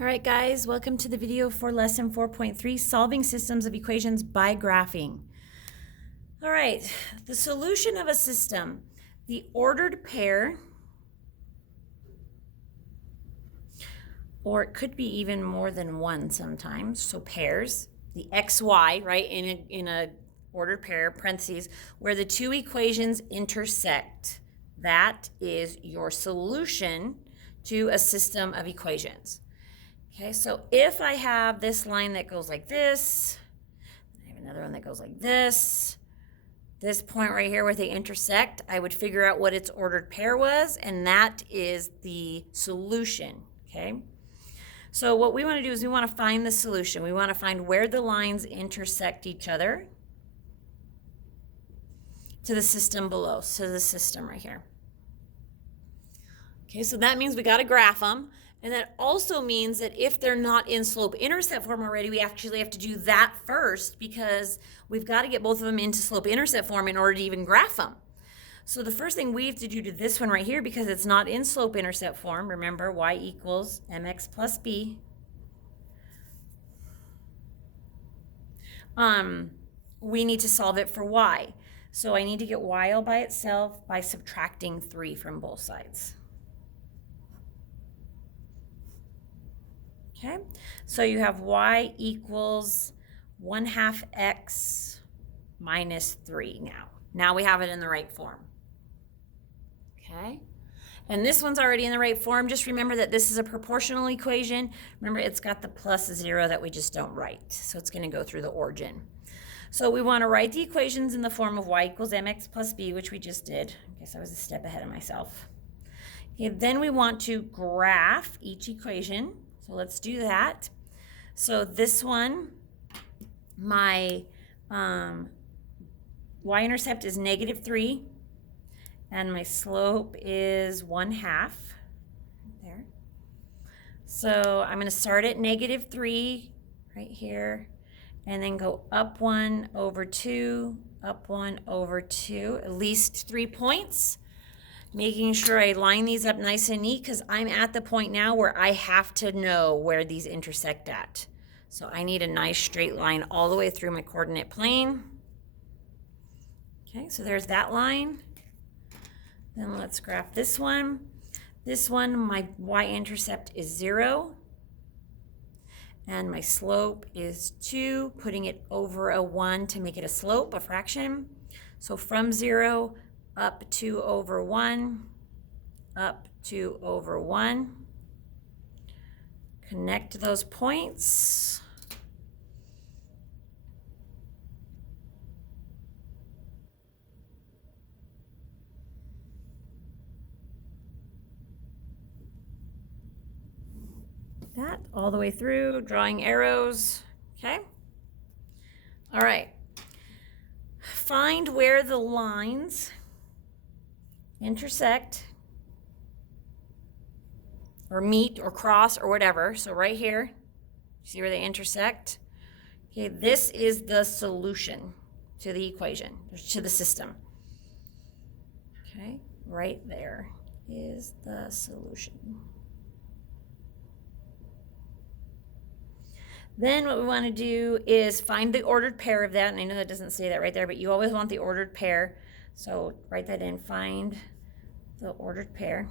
All right, guys, welcome to the video for lesson 4.3, solving systems of equations by graphing. All right, the solution of a system, the ordered pair, or it could be even more than one sometimes, so pairs, the xy, right, in a ordered pair, parentheses, where the two equations intersect. That is your solution to a system of equations. Okay, so if I have this line that goes like this, I have another one that goes like this point right here where they intersect, I would figure out what its ordered pair was, and that is the solution, okay? So what we want to do is we want to find the solution. We want to find where the lines intersect each other to the system below, so the system right here. Okay, so that means we got to graph them. And that also means that if they're not in slope-intercept form already, we actually have to do that first because we've got to get both of them into slope-intercept form in order to even graph them. So the first thing we have to do to this one right here, because it's not in slope-intercept form, remember y equals mx plus b. We need to solve it for y. So I need to get y all by itself by subtracting 3 from both sides. Okay, so you have y equals 1/2 x minus 3 now. Now we have it in the right form. Okay, and this one's already in the right form. Just remember that this is a proportional equation. Remember, it's got the plus 0 that we just don't write. So it's going to go through the origin. So we want to write the equations in the form of y equals mx plus b, which we just did. I guess I was a step ahead of myself. Okay, then we want to graph each equation. So let's do that. So this one, my y-intercept is -3, and my slope is 1/2. There. So I'm going to start at -3 right here, and then go up 1 over 2, up 1 over 2, at least 3 points. Making sure I line these up nice and neat because I'm at the point now where I have to know where these intersect at. So I need a nice straight line all the way through my coordinate plane. Okay, so there's that line. Then let's graph this one. This one, my y-intercept is 0. And my slope is 2, putting it over a 1 to make it a slope, a fraction. So from 0, up 2 over 1, up 2 over 1. Connect those points. That all the way through, drawing arrows, okay? All right. Find where the lines intersect or meet or cross or whatever. So right here, see where they intersect? Okay, this is the solution to the equation, to the system. Okay, right there is the solution. Then what we want to do is find the ordered pair of that, and I know that doesn't say that right there, but you always want the ordered pair. So write that in, find the ordered pair.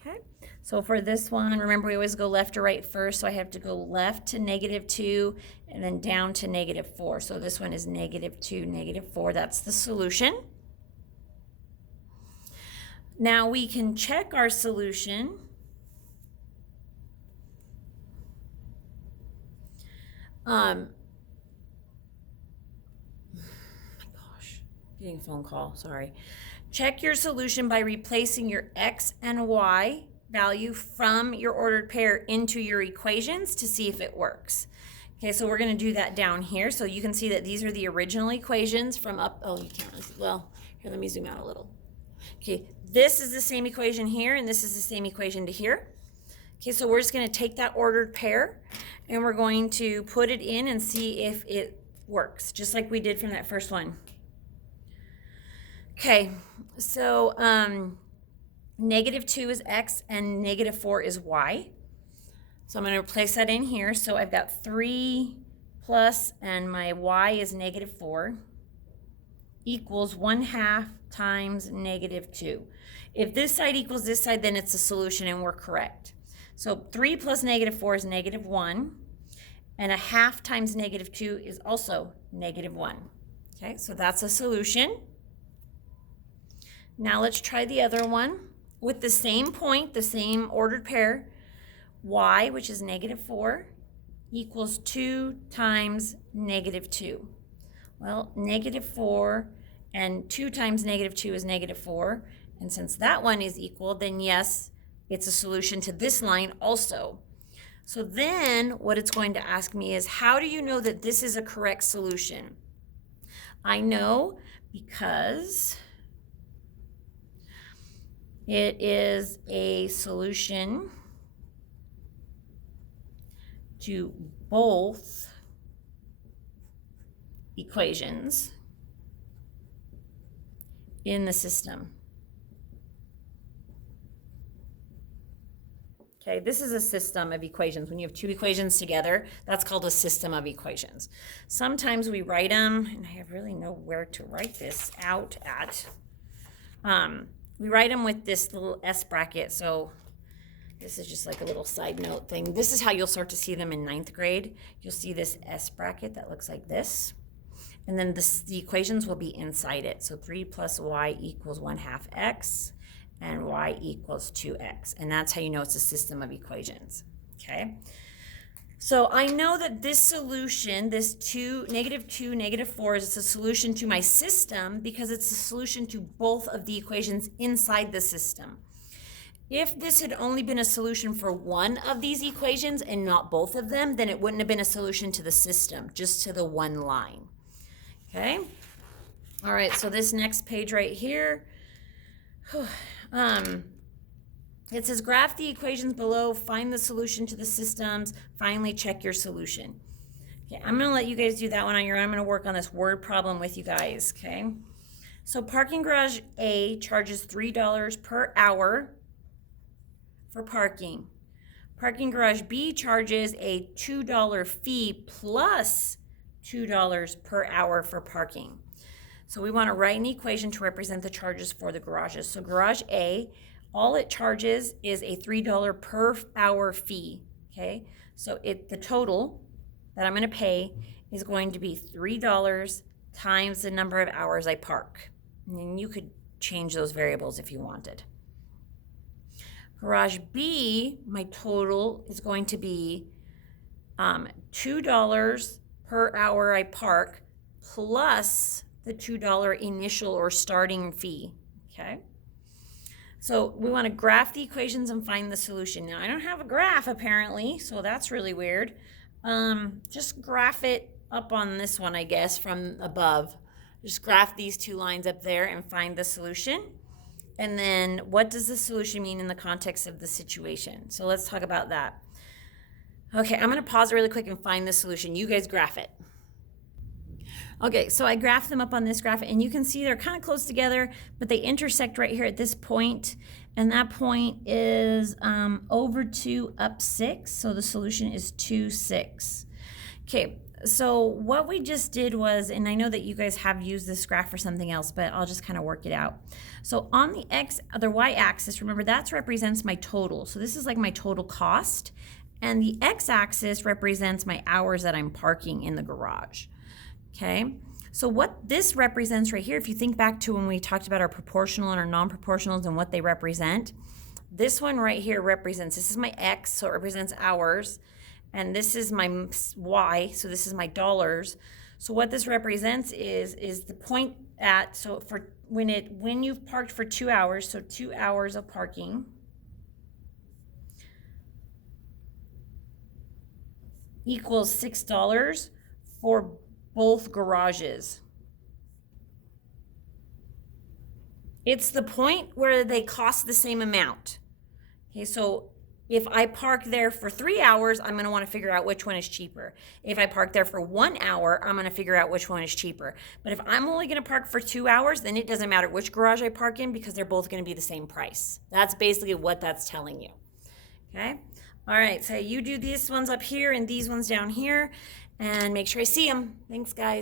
Okay, so for this one, remember we always go left to right first, so I have to go left to -2 and then down to -4. So this one is -2, -4, that's the solution. Now we can check our solution. Getting a phone call, sorry. Check your solution by replacing your x and y value from your ordered pair into your equations to see if it works. Okay, so we're going to do that down here. So you can see that these are the original equations from up, oh, you can't, well, here, let me zoom out a little. Okay, this is the same equation here, and this is the same equation to here. Okay, so we're just going to take that ordered pair, and we're going to put it in and see if it works, just like we did from that first one. Okay, so -2 is x, and -4 is y. So I'm going to replace that in here. So I've got 3 plus, and my y is -4, equals 1/2 times -2. If this side equals this side, then it's a solution and we're correct. So 3 plus -4 is -1, and 1/2 times -2 is also -1. Okay, so that's a solution. Now let's try the other one with the same point, the same ordered pair. Y, which is -4, equals 2 times -2. Well, -4 and 2 times -2 is -4. And since that one is equal, then yes, it's a solution to this line also. So then what it's going to ask me is, how do you know that this is a correct solution? I know because it is a solution to both equations in the system. Okay, this is a system of equations. When you have two equations together, that's called a system of equations. Sometimes we write them, and I really know where to write this out at. We write them with this little S bracket. So this is just like a little side note thing. This is how you'll start to see them in 9th grade. You'll see this S bracket that looks like this. And then the equations will be inside it. So 3 plus y equals 1/2 x, and y equals 2x. And that's how you know it's a system of equations, okay? So I know that this solution, this -2, -4, is a solution to my system because it's a solution to both of the equations inside the system. If this had only been a solution for one of these equations and not both of them, then it wouldn't have been a solution to the system, just to the one line, okay? All right, so this next page right here, it says graph the equations below, find the solution to the systems, finally check your solution. Okay, I'm gonna let you guys do that one on your own. I'm gonna work on this word problem with you guys, okay? So parking garage A charges $3 per hour for parking. Parking garage B charges a $2 fee plus $2 per hour for parking. So we want to write an equation to represent the charges for the garages. So garage A, all it charges is a $3 per hour fee, okay? So the total that I'm going to pay is going to be $3 times the number of hours I park. And then you could change those variables if you wanted. Garage B, my total is going to be $2 per hour I park plus the $2 initial or starting fee, okay? So we want to graph the equations and find the solution. Now, I don't have a graph apparently, so that's really weird. Just graph it up on this one, I guess, from above. Just graph these two lines up there and find the solution. And then what does the solution mean in the context of the situation? So let's talk about that. Okay, I'm going to pause really quick and find the solution. You guys graph it. Okay, so I graphed them up on this graph, and you can see they're kind of close together, but they intersect right here at this point, and that point is over 2 up 6, so the solution is 2, 6. Okay, so what we just did was, and I know that you guys have used this graph for something else, but I'll just kind of work it out. So on the y-axis, remember that represents my total. So this is like my total cost, and the x-axis represents my hours that I'm parking in the garage. Okay, so what this represents right here, if you think back to when we talked about our proportional and our non-proportionals and what they represent, this one right here represents, this is my x, so it represents hours, and this is my y, so this is my dollars. So what this represents is the point at, so for when you've parked for 2 hours, so 2 hours of parking equals $6 for both garages. It's the point where they cost the same amount. Okay, so If I park there for 3 hours, I'm gonna wanna figure out which one is cheaper. If I park there for 1 hour, I'm gonna figure out which one is cheaper. But if I'm only gonna park for 2 hours, then it doesn't matter which garage I park in because they're both gonna be the same price. That's basically what that's telling you, okay? All right, so you do these ones up here and these ones down here, and make sure I see them. Thanks, guys.